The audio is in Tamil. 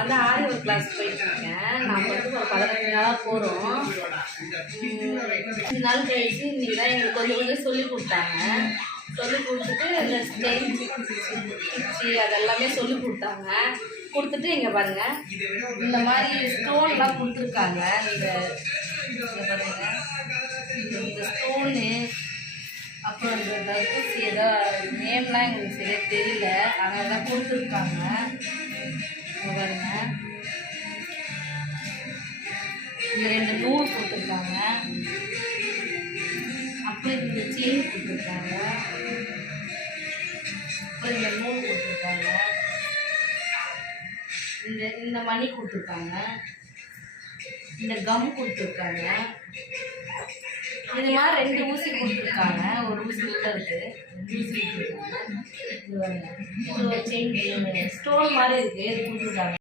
நான் வந்து ஆரி கிளாஸ் போயிட்டுருக்கேன். நான் வந்து ஒரு 15 நாளாக போகிறோம். 5 நாள் கழிச்சு இன்றைக்கி தான் எங்களுக்கு கொஞ்சம் கொஞ்சம் சொல்லிக் கொடுத்தாங்க. சொல்லிக் கொடுத்துட்டு இந்த ஸ்டெயின் ஸ்டிச்சி அதெல்லாமே சொல்லிக் கொடுத்தாங்க. கொடுத்துட்டு இங்கே பாருங்கள், இந்த மாதிரி ஸ்டோன்லாம் கொடுத்துருக்காங்க. இங்கே பாருங்கள், இந்த ஸ்டோனு அப்புறம் இந்த தர்பூசி ஏதோ நேம்லாம் எங்களுக்கு சரியாக தெரியல, ஆனால் தான் கொடுத்துருக்காங்க. இங்கே பாருங்கள், இந்த 2 நூல் கொடுத்துருக்காங்க. அப்புறம் இந்த செயின் கொடுத்துருக்காங்க. அப்புறம் இந்த நூல் கொடுத்துருக்காங்க. இந்த மணி கொடுத்துருக்காங்க. இந்த கம் கொடுத்துருக்காங்க. இது மாதிரி 2 ஊசி கொடுத்துருக்காங்க. ஒரு ஊசி உள்ள இருக்குது, 2 ஊசி கொடுத்துருக்காங்க. இது செயின் ஸ்டோன் மாதிரி இருக்குது, இது கொடுத்துருக்காங்க.